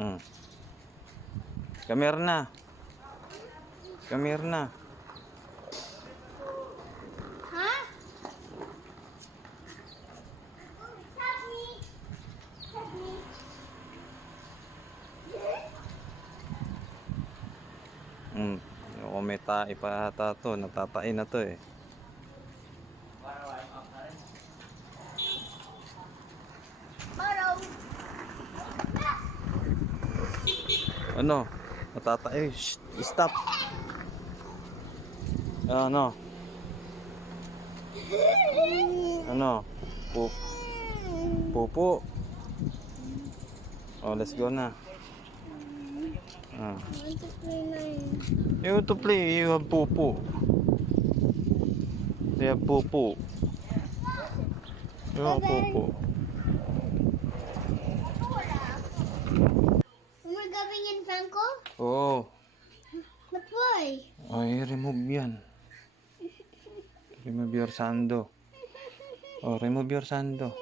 Hmm. Come here na. Come here na. Huh? Help me. Help me. Hmm. Kung may tae pa ata to, natatain na to eh. Borrow. Ano? Natatain. Shh, stop. Ano? Ano? Pupo. Oh, let's go na. Ah. You want to play, you have pupo. You have pupo. You have pupo. We're going in Franco? Oh. But why? Ay, remove yan. Remove your sando. Oh, remove your sando.